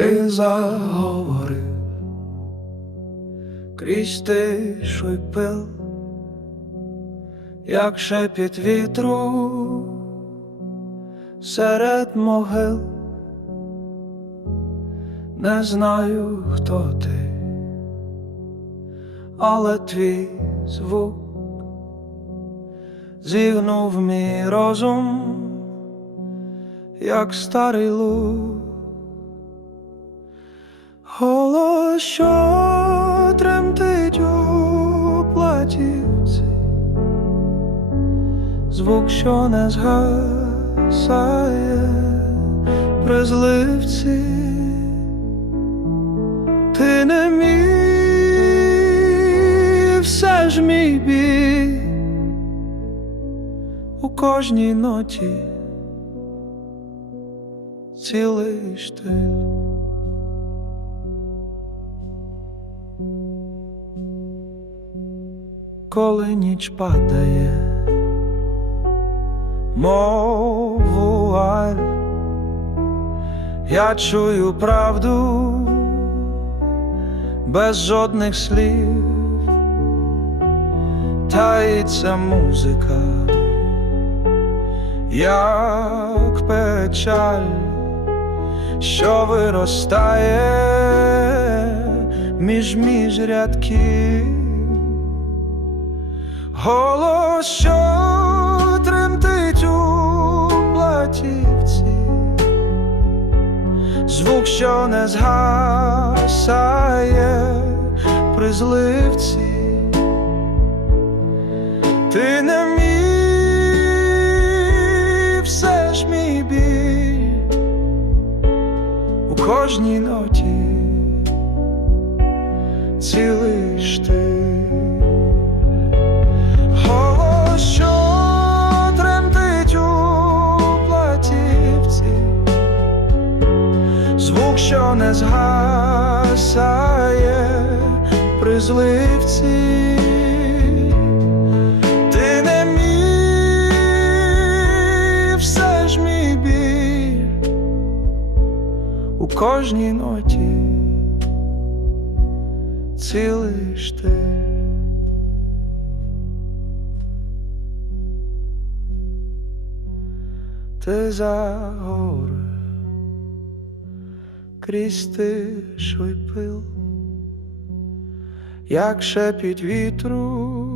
ти заговорив, крізь тишу й пил, як шепіт вітру серед могил, не знаю, хто ти, але твій звук зігнув мій розум, як старий лук. Що тремтить у платівці, звук, що не згасає при зливці, ти не мій, все ж мій бій у кожній ноті цілий штиль. Коли ніч падає, мов вуаль, я чую правду без жодних слів, таїться музика, як печаль, що виростає між між рядків. Голос, що тремтить у платівці, звук, що не згасає при зливці, ти не мій, все ж мій біль у кожній ноті. Цілий штиль. Що не згасає при зливці, ти не мій, все ж мій біль у кожній ноті. Цілий штиль. ти за гори, крізь тишу й пил, як шепіт вітру